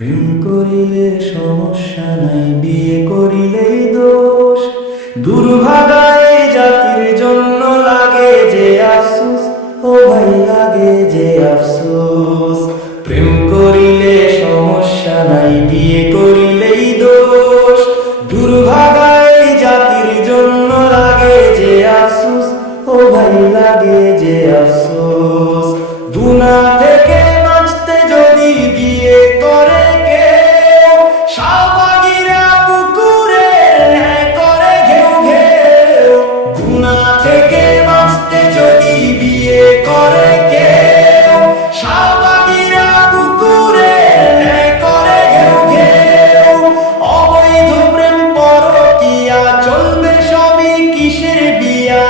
প্রেম করিলে সমস্যা নাই, বিয়ে করিলেই দোষ। দুর্ভাগায় জাতির জন্য লাগে যে আফসোস, ও ভাই লাগে যে আফসোস। প্রেম করিলে সমস্যা নাই, বিয়ে করিলেই দোষ। দুর্ভাগায় জাতির জন্য লাগে যে আফসোস, ও ভাই লাগে যে আফসোস। দুনা থেকে বাঁচতে যদি বিয়ে করে কেউ, শাহবাগীরা পুকুরের ন্যায় করে ঘেউ ঘেউ। দুনা থেকে বাঁচতে যদি বিয়ে করে কেউ, শাহবাগীরা পুকুরের ন্যায় করে ঘেউ ঘেউ। অবৈধ প্রেম পরকীয়া চলবে সবই কিসের বিয়া।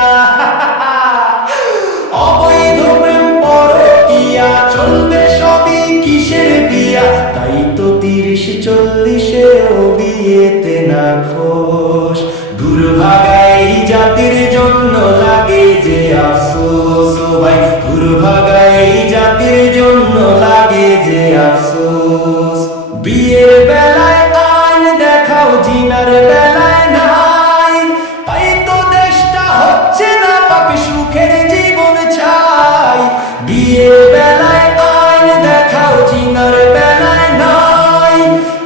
অবৈধ প্রেম পরকীয়া চলবে সবই কিসের বিয়া। তাই তো 30-40-এও বিয়েতে না খোশ। দুর্ভাগাই জাতির জন্য লাগে যে আফসোস, ও ভাই দুর্ভাগাই জাতির জন্য লাগে যে আফসোস। বিয়ের বেলায় আইন দেখাও, জিনার বেলায় নাই। তাই তো দেশটা হচ্ছে না পাপি, সুখের জীবন চাই। বিয়ের বেলায় আইন দেখাও, জিনার বেলায় নাই।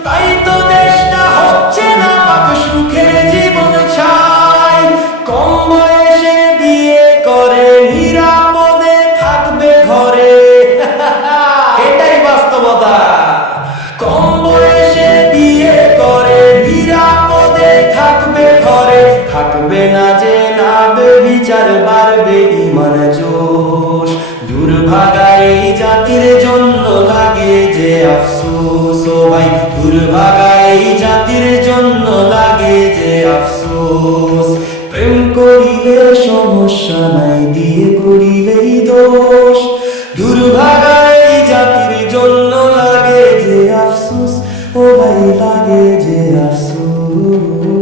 তাই তো দেশটা হচ্ছে না পাপি, সুখের জীবন চাই। কম বয়সে বিয়ে করে নিরাপদে থাকবে ঘরে, এটাই বাস্তবতা। কম বয়সে বিয়ে করে নিরাপদে থাকবে ঘরে, থাকবে না যে না বেবিচার, বাড়বে ঈমান জোশ। দুর্ভাগাই জাতির জন্য লাগে যে আফসোস, ও ভাই দুর্ভাগাই জাতির জন্য লাগে যে আফসোস। প্রেম করিলে সমস্যা নাই, বিয়ে করিলেই দোষ। দুর্ভাগাই জাতির জন্য লাগে যে আফসোস, ও ভাই লাগে যে আফসোস।